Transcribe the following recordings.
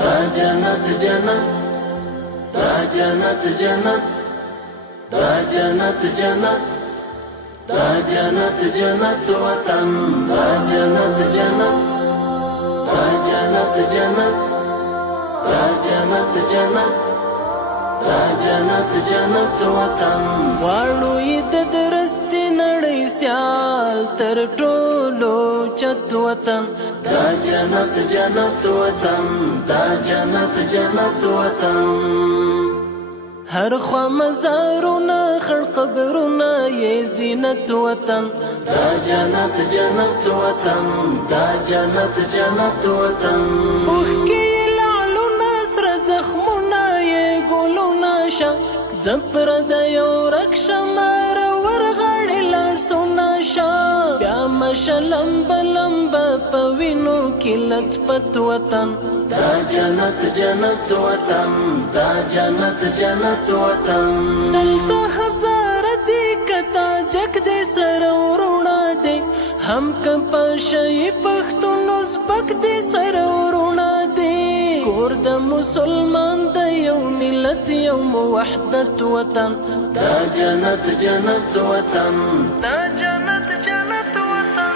دا جنت جنت دا جنت جنت دا جنت جنت دا جنت جنت وطن دا جنت جنت دا جنت جنت دا جنت جنت دا جنت جنت وطن غواړو یې د درستې نړۍ سیال تر ټولو چت وطن دا جنت جنت وطن دا جنت جنت وطن هر خوا مزارونه خړ قبرونه یې زینت وطن دا جنت جنت وطن دا جنت جنت وطن اوښکې لعلونه سره زخمونه یې ګلونه شه زپر د یو رک شمار ورغړې لاسونه شه بیا مشه لمبه لمبه په وینو کې لطپت وطن دا جنت جنت وطن دا جنت جنت وطن دلته هزاره دی کتا جک دی سره ورونه دی هم که په شی پښتون سپک دی سره ورونه دی کور د مسلمان د یو ملت یو موحدت وطن دا جنت جنت وطن دا جنت جنت وطن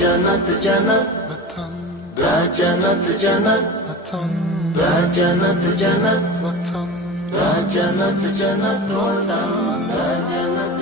جنت جنت وطن دا جنت جنت وطن دا جنت جنت وطن دا جنت جنت وطن دا جنت